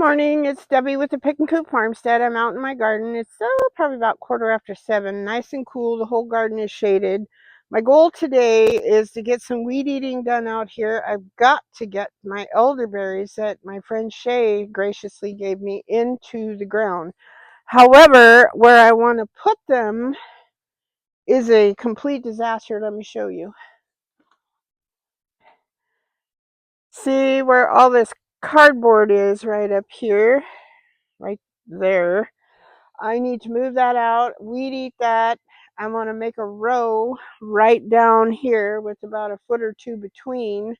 morning. It's Debbie with the Pickin Coop Farmstead. I'm out in my garden. It's probably about 7:15. Nice and cool. The whole garden is shaded. My goal today is to get some weed eating done out here. I've got to get my elderberries that my friend Shay graciously gave me into the ground. However, where I want to put them is a complete disaster. Let me show you. See where all this cardboard is right up here, right there. I need to move that out, weed eat that. I want to make a row right down here with about a foot or two between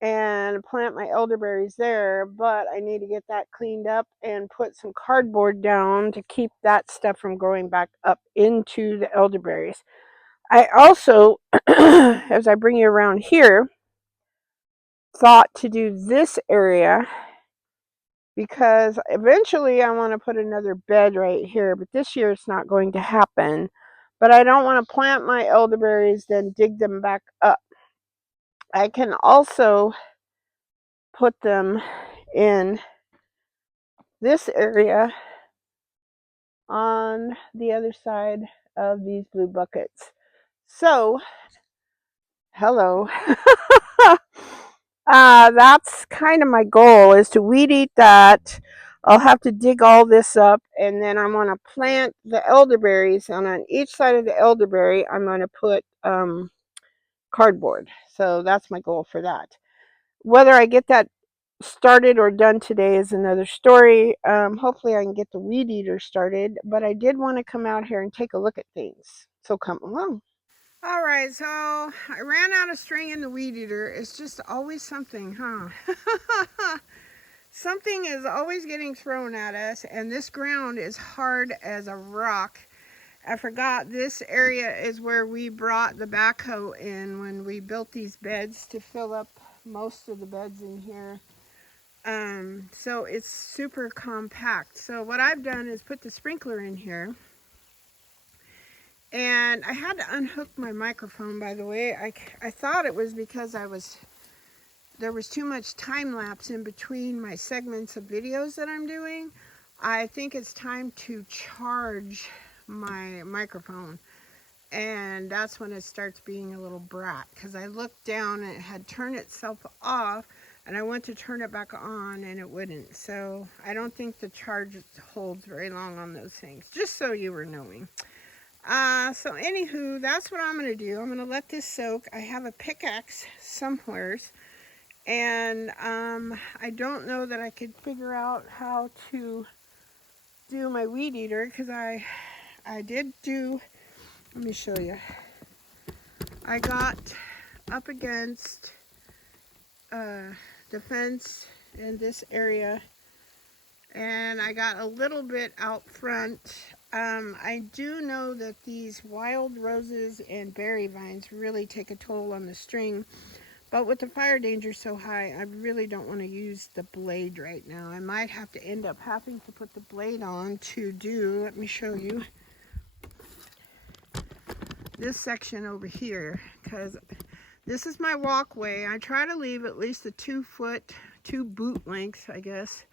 and plant my elderberries there, but I need to get that cleaned up and put some cardboard down to keep that stuff from growing back up into the elderberries. I also, as I bring you around here, thought to do this area because eventually I want to put another bed right here, but this year it's not going to happen. But I don't want to plant my elderberries, then dig them back up. I can also put them in this area on the other side of these blue buckets. So, hello. That's kind of my goal, is to weed eat that. I'll have to dig all this up, and then I'm going to plant the elderberries, and on each side of the elderberry I'm going to put cardboard. So that's my goal for that. Whether I get that started or done today is another story. Hopefully I can get the weed eater started, but I did want to come out here and take a look at things. So come along. All right, so I ran out of string in the weed eater. It's just always something, huh? Something is always getting thrown at us, and this ground is hard as a rock. I forgot this area is where we brought the backhoe in when we built these beds to fill up most of the beds in here. So it's super compact. So what I've done is put the sprinkler in here. And I had to unhook my microphone, by the way. I thought it was because there was too much time lapse in between my segments of videos that I'm doing. I think it's time to charge my microphone. And that's when it starts being a little brat, because I looked down and it had turned itself off, and I went to turn it back on and it wouldn't. So I don't think the charge holds very long on those things, just so you were knowing. So anywho, that's what I'm going to do. I'm going to let this soak. I have a pickaxe somewheres, and I don't know that I could figure out how to do my weed eater, because I did do, let me show you. I got up against the fence in this area, and I got a little bit out front. I do know that these wild roses and berry vines really take a toll on the string, but with the fire danger so high, I really don't want to use the blade right now. I might have to end up having to put the blade on to do, let me show you, this section over here, because this is my walkway. I try to leave at least a 2 foot, 2 boot length, I guess,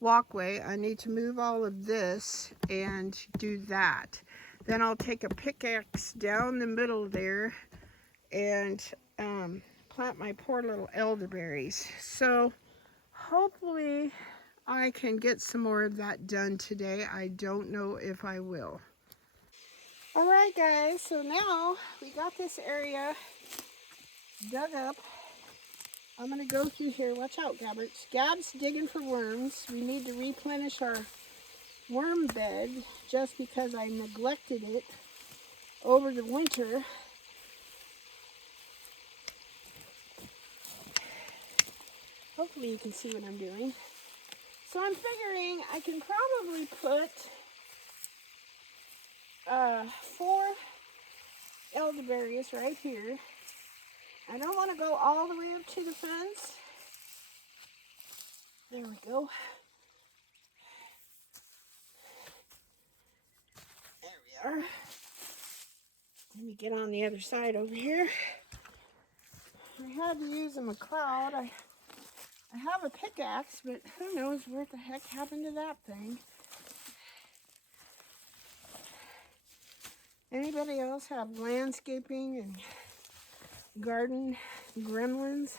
walkway. I need to move all of this and do that. Then I'll take a pickaxe down the middle there and plant my poor little elderberries. So hopefully I can get some more of that done today. I don't know if I will. All right, guys, so now we got this area dug up. I'm going to go through here. Watch out, Gabbert. Gab's digging for worms. We need to replenish our worm bed just because I neglected it over the winter. Hopefully you can see what I'm doing. So I'm figuring I can probably put 4 elderberries right here. I don't want to go all the way up to the fence. There we go. There we are. Let me get on the other side over here. I had to use a McLeod. I I have a pickaxe, but who knows what the heck happened to that thing. Anybody else have landscaping and garden gremlins?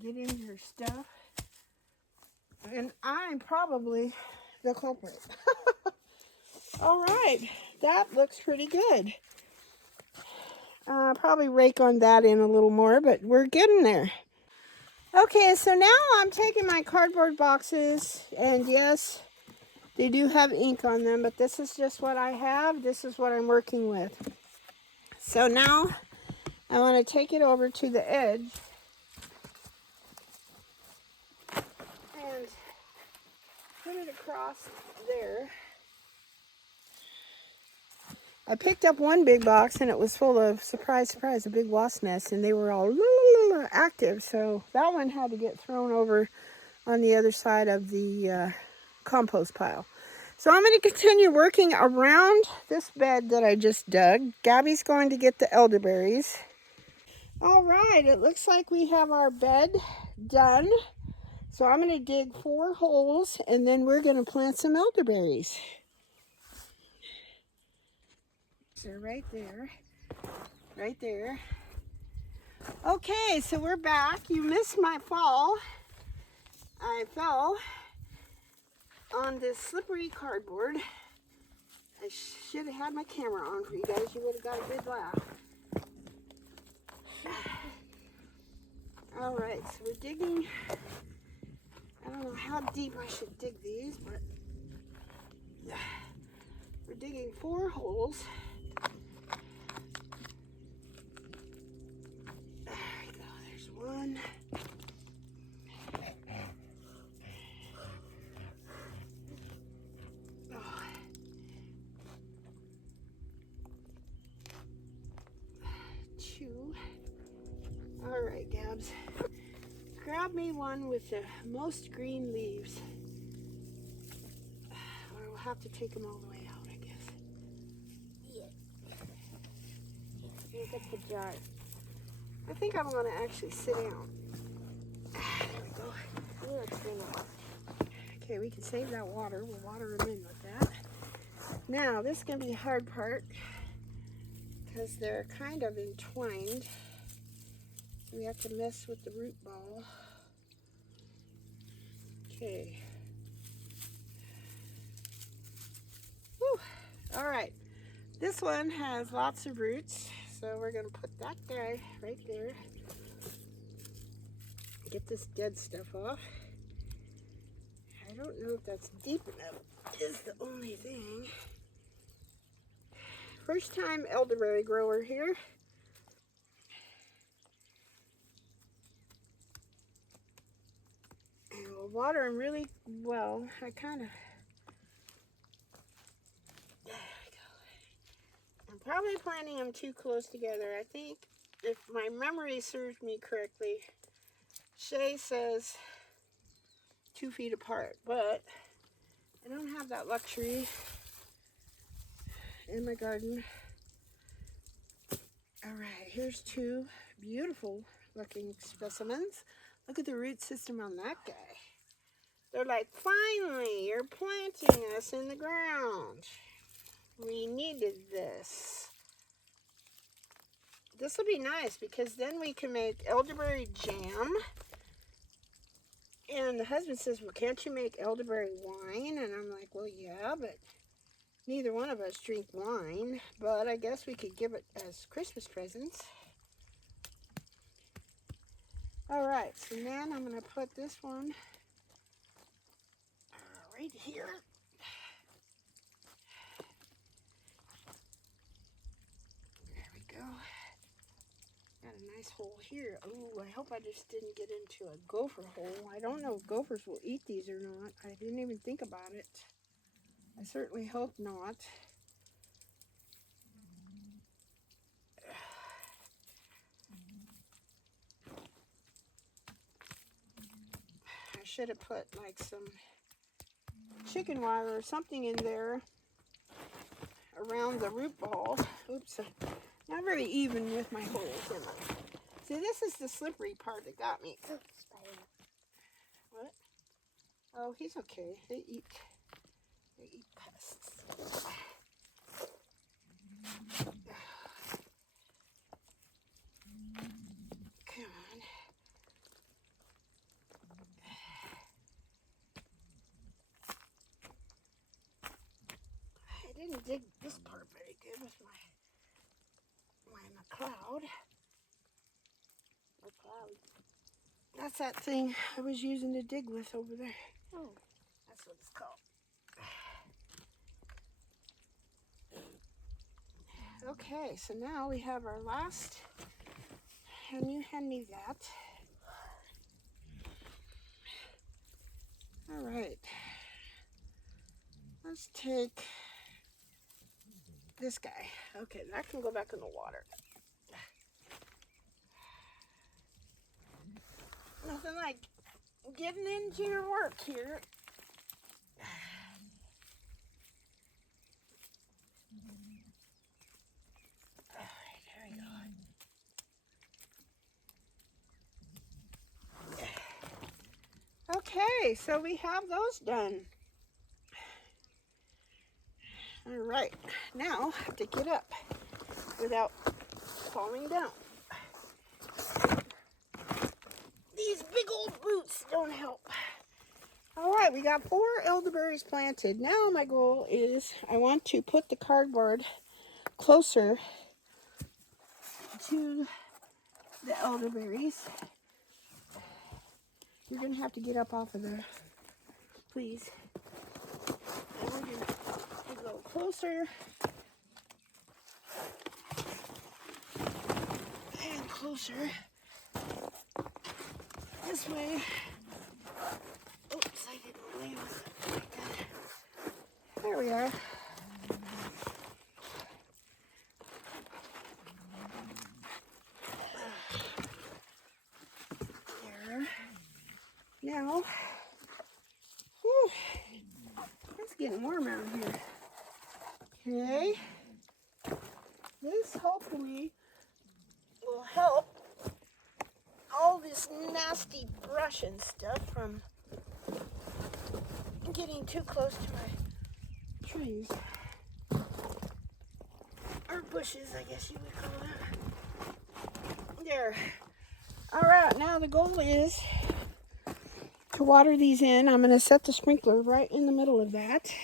Get in your stuff. And I'm probably the culprit. All right, that looks pretty good. Probably rake on that in a little more, but we're getting there. Okay, so now I'm taking my cardboard boxes, and yes, they do have ink on them, but this is just what I have. This is what I'm working with. So now I want to take it over to the edge and put it across there. I picked up one big box and it was full of, surprise, surprise, a big wasp nest, and they were all active. So that one had to get thrown over on the other side of the compost pile. So I'm going to continue working around this bed that I just dug. Gabby's going to get the elderberries. All right, it looks like we have our bed done. So I'm going to dig 4 holes and then we're going to plant some elderberries. So right there, right there. Okay, so we're back. You missed my fall. I fell on this slippery cardboard. I should have had my camera on for you guys. You would have got a good laugh. All right, so we're digging. I don't know how deep I should dig these, but we're digging 4 holes. There we go, there's one. Oh. 2. All right, Gabs. Grab me one with the most green leaves. Or we'll have to take them all the way out, I guess. Look at the jar. I think I'm going to actually sit down. There we go. Ooh, that's good enough. Okay, we can save that water. We'll water them in with that. Now, this is going to be the hard part because they're kind of entwined. So we have to mess with the root ball. Okay. Whew. All right. This one has lots of roots, so we're going to put that guy right there. Get this dead stuff off. I don't know if that's deep enough, is the only thing. First time elderberry grower here. And we'll water them really well. There we go. I'm probably planting them too close together. I think if my memory serves me correctly, Shay says 2 feet apart, but I don't have that luxury in my garden. All right, here's 2 beautiful looking specimens. Look at the root system on that guy. They're like, finally, you're planting us in the ground. We needed this. This will be nice because then we can make elderberry jam. And the husband says, well, can't you make elderberry wine? And I'm like, well, yeah, but neither one of us drink wine. But I guess we could give it as Christmas presents. All right, so then I'm going to put this one right here. There we go. Got a nice hole here. Oh, I hope I just didn't get into a gopher hole. I don't know if gophers will eat these or not. I didn't even think about it. I certainly hope not. I should have put like some chicken wire or something in there around the root ball. Oops, not very even with my holes, am I? See, this is the slippery part that got me. Oh, he's okay. They eat pests. Come on. I didn't dig this part very good with my McCloud. That's that thing I was using to dig with over there. Oh, that's what it's called. Okay, so now we have our last. Can you hand me that? All right. Let's take this guy. Okay, that can go back in the water. Nothing like getting into your work here. All right, there we go. Okay, so we have those done. All right, now I have to get up without falling down. These big old boots don't help. All right, we got 4 elderberries planted. Now my goal is I want to put the cardboard closer to the elderberries. You're gonna have to get up off of there, please. And we're gonna go closer and closer this way. Oops, I didn't lay with it like that. There we are. There. Now, whew, it's getting warm out here. Okay. This hopefully will help all this nasty brush and stuff from getting too close to my trees. Or bushes, I guess you would call that. There. Alright, now the goal is to water these in. I'm going to set the sprinkler right in the middle of that.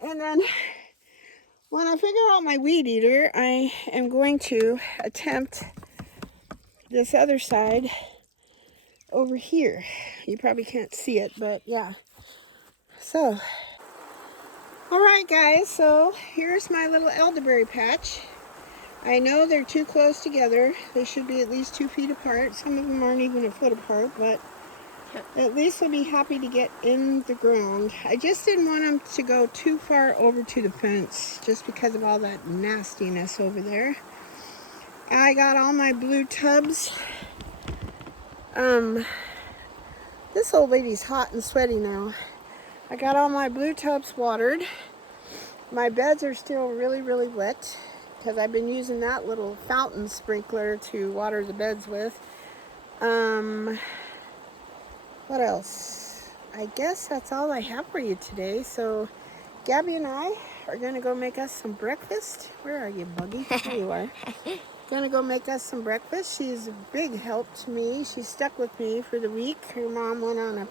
And then when I figure out my weed eater, I am going to attempt this other side over here. You probably can't see it, but yeah. So, alright guys, so here's my little elderberry patch. I know they're too close together. They should be at least 2 feet apart. Some of them aren't even a foot apart, but at least I'll be happy to get in the ground. I just didn't want them to go too far over to the fence just because of all that nastiness over there. I got all my blue tubs. This old lady's hot and sweaty now. I got all my blue tubs watered. My beds are still really, really wet because I've been using that little fountain sprinkler to water the beds with. What else? I guess that's all I have for you today. So Gabby and I are going to go make us some breakfast. Where are you, Buggy? There you are. Gonna go make us some breakfast. She's a big help to me. She's stuck with me for the week. Her mom went on a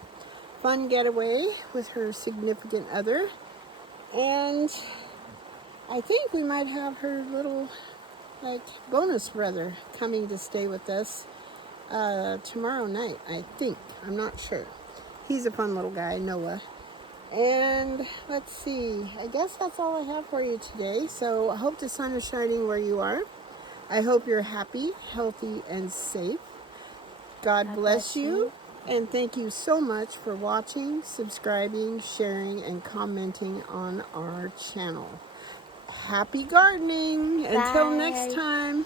fun getaway with her significant other. And I think we might have her little, bonus brother coming to stay with us tomorrow night, I think. I'm not sure. He's a fun little guy, Noah. And let's see. I guess that's all I have for you today. So I hope the sun is shining where you are. I hope you're happy, healthy, and safe. God bless you. And thank you so much for watching, subscribing, sharing, and commenting on our channel. Happy gardening. Bye. Until next time.